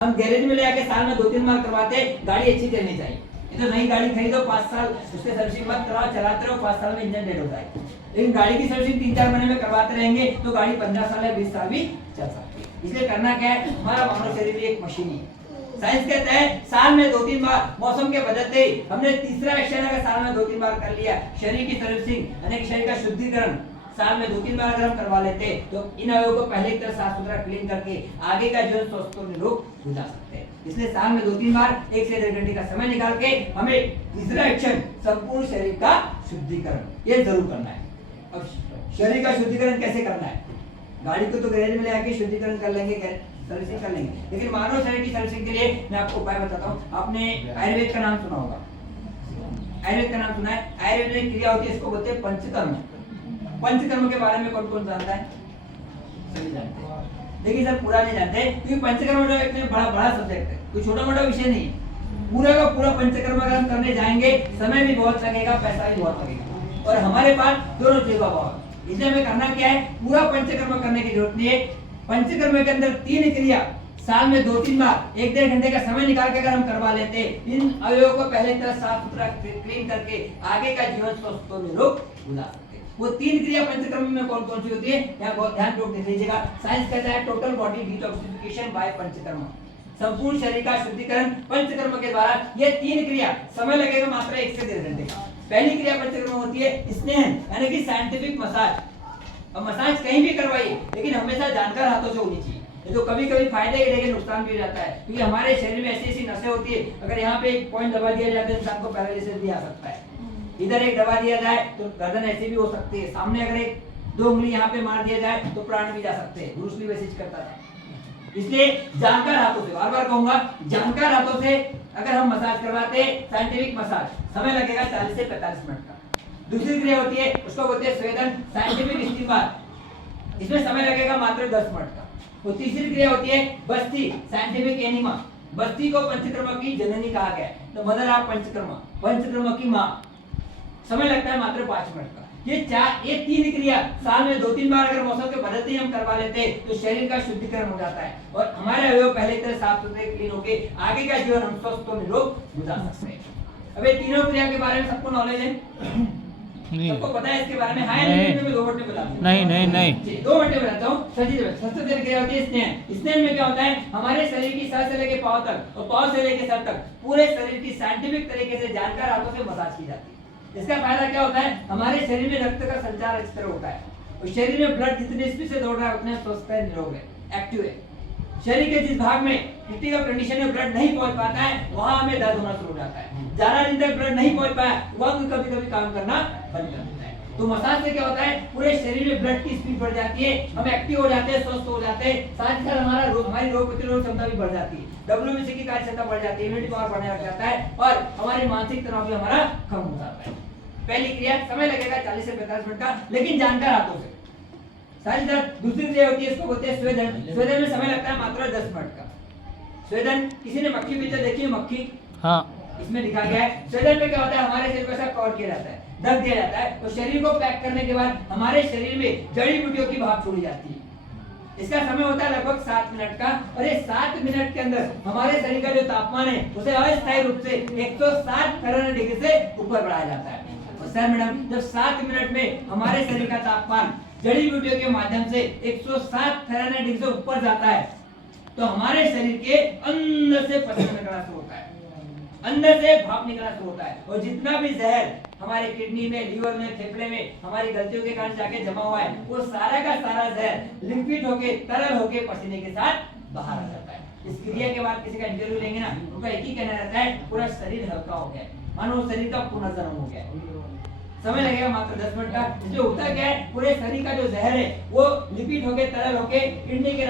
हम गैरेज में ले आके साल में 2-3 बार करवाते, गाड़ी अच्छी चलनी चाहिए। ये तो नई गाड़ी खरीदो 5 साल उसके सर्विसिंग मत कराओ, चलाते रहो 5 साल में इंजन डेड होता है। लेकिन गाड़ी की सर्विसिंग 3-4 महीने में करवाते रहेंगे तो गाड़ी 15 साल या 20 साल भी चल सकती है। इसलिए करना क्या है, हमारा मानव शरीर एक मशीन है। साइंस कहता है साल में 2-3 बार मौसम के बदलते ही हमने तीसरा एक्शन अगर साल में 2-3 बार कर लिया, शरीर की सर्विसिंग यानी कि शरीर का शुद्धिकरण साल में 2-3 बार अगर हम करवा लेते तो इन अवयवों को पहले की तरह साफ सुथरा क्लीन करके आगे का जीवन स्वस्थ और निरोग गुजार सकते हैं। इसलिए साल में 2-3 बार 1 से 1.5 घंटे का समय निकाल के हमें तीसरा एक्शन संपूर्ण शरीर का शुद्धिकरण ये जरूर करना है। अब शरीर का शुद्धिकरण कैसे करना है, गाड़ी को तो गैरेज में ले आके शुद्धिकरण कर लेंगे, सर्विसिंग कर लेंगे, लेकिन मानव शरीर की सर्विसिंग के लिए मैं आपको उपाय बताता हूँ। आपने आयुर्वेद का नाम सुना होगा, आयुर्वेद का नाम सुना है। आयुर्वेद में क्रिया होती है, इसको बोलते हैं पंचकर्म। पंचकर्म के बारे में कौन कौन जानता है? सभी जानते हैं, लेकिन सब पूरा नहीं जानते क्योंकि पंचकर्म जो एक बड़ा बड़ा सब्जेक्ट है, कोई छोटा मोटा विषय नहीं है। पूरा का पूरा पंचकर्म अगर हम करने जाएंगे समय भी बहुत लगेगा, पैसा भी बहुत लगेगा, और हमारे पास दोनों चीजों का अभाव है। इसलिए हमें करना क्या है, पूरा पंचकर्म करने की जरूरत नहीं है। पंचकर्म के अंदर 3 क्रिया साल में 2-3 बार 1-1.5 घंटे का समय निकाल के अगर हम करवा लेते, इन अवयवों को पहले तरह साफ सुथरा क्लीन करके आगे का जीवन स्वस्थ और निरोग गुजार सकते हैं। वो 3 क्रिया पंचकर्म में कौन कौन सी होती है, यहाँ बहुत ध्यानपूर्वक देख लीजिएगा। साइंस कहता है total body detoxification by Panchakarma, संपूर्ण शरीर का शुद्धिकरण पंचकर्म के द्वारा। ये 3 क्रिया समय लगेगा मात्र 1 से 1.5 घंटे का। पहली क्रिया पंचकर्म होती है स्नेहन यानी कि साइंटिफिक मसाज। अब मसाज कहीं भी करवाइए लेकिन हमेशा जानकार हाथों से होनी चाहिए। ये तो कभी कभी फायदे के लेकिन नुकसान भी हो जाता है, क्योंकि हमारे शरीर में ऐसी ऐसी नसें होती है, अगर यहाँ पे एक पॉइंट दबा दिया जाए तो इंसान को पैरालिसिस भी आ सकता है। इधर एक दबा दिया जाए तो गर्दन ऐसी भी हो सकती है, सामने अगर 1-2 उंगली यहाँ पे मार दिया जाए तो प्राण भी जा सकते हैं। ब्रूस ली वैसे करता था। इसलिए जानकार हाथों से, बार बार कहूंगा, जानकार हाथों से अगर हम मसाज करवाते हैं, साइंटिफिक मसाज, समय लगेगा 40 से 45 मिनट का। दूसरी क्रिया होती है उसको बोलते हैं स्वेदन साइंटिफिक इस्तेमाल, इसमें समय लगेगा मात्र 10 मिनट का। तो तीसरी क्रिया होती है बस्ती साइंटिफिक एनिमा। बस्ती को पंचकर्म की जननी कहा गया है, तो मदर ऑफ पंचकर्म, पंचकर्म की मां, समय लगता है मात्र 5 मिनट का। ये 3 क्रिया साल में 2-3 बार अगर मौसम के बदलते ही हम करवा लेते तो शरीर का शुद्धिकरण हो जाता है और हमारे अवयव पहले तरह साफ सुथरे क्लीन होके आगे का जीवन हम स्वस्थ और निरोग गुजार सकते हैं। अब ये तीनों क्रिया के बारे में सबको नॉलेज है, सबको पता है इसके बारे में? हां नहीं, मैं 2 मिनट में बताता हूं। नहीं 2 मिनट में बताता हूं। सबसे पहले क्रिया होती है स्नेह। स्नेह में क्या होता है, हमारे शरीर की सर से लेकर पांव तक और पांव से लेकर सर तक पूरे शरीर की साइंटिफिक तरीके से जानकार हाथों से मसाज की जाती है। इसका फायदा क्या होता है, हमारे शरीर में रक्त का संचार अच्छी तरह होता है और शरीर में ब्लड जितनी स्पीड से दौड़ रहा है उतना स्वस्थ है, निरोग है, एक्टिव है। शरीर के जिस भाग में क्रिटिकल कंडीशन में ब्लड नहीं पहुंच पाता है वहां हमें दर्द होना शुरू हो जाता है। ज्यादा दिन तक ब्लड नहीं पहुंच पाया वह कभी कभी काम करना बंद कर देता है। तो मसाज से क्या होता है, पूरे शरीर में ब्लड की स्पीड बढ़ जाती है, हम एक्टिव हो जाते हैं, स्वस्थ हो जाते हैं, साथ ही साथ हमारी रोग प्रतिरोधक क्षमता भी बढ़ जाती है, WBC की कार्य क्षमता बढ़ जाती है, इम्यूनिटी पावर बढ़ने लग जाता है और हमारे मानसिक तनाव भी हमारा कम हो जाता है। पहली क्रिया समय लगेगा 40 से 45 मिनट का, लेकिन जानकार हाथों से। साथ ही साथ दूसरी क्रिया होती है इसको बोलते हैं स्वेदन। स्वेदन में समय लगता है मात्र 10 मिनट का। स्वेदन, किसी ने मक्खी पिक्चर देखी है? मक्खी, हाँ, इसमें दिखा गया है। स्वेदन में क्या होता है, हमारे शरीर को ऐसा कवर किया जाता है, ढक दिया जाता है, तो शरीर को पैक करने के बाद हमारे शरीर में जड़ी बूटियों की भाप छोड़ी जाती है। इसका समय होता है लगभग 7 मिनट का और ये 7 मिनट के अंदर हमारे शरीर का जो तापमान है उसे अस्थायी रूप से 160 फैरेनहाइट डिग्री से ऊपर बढ़ाया जाता है। और सर मैडम, जब 7 मिनट में हमारे शरीर का तापमान जड़ी बूटियों के माध्यम से 160 फैरेनहाइट डिग्री से ऊपर जाता है तो हमारे शरीर के अंदर से पसीना निकलना शुरू होता है, अंदर से भाप निकलना शुरू होता है और जितना भी जहर हमारे किडनी में, लीवर में, फेफड़े में हमारी गलतियों के कारण जाके जमा हुआ है वो सारा का सारा जहर लिक्विड होके, तरल होके पसीने के साथ बाहर आ जाता है। इस क्रिया के बाद किसी का इंटरव्यू लेंगे ना, उनका एक ही कहना रहता है पूरा शरीर हल्का हो गया, मानो शरीर का पुनर्जन्म हो गया। समय लगेगा मात्र 10 मिनट का। जो होता क्या है, पूरे शरीर का जो जहर है वो लिपिड होके, तरल होके किडनी के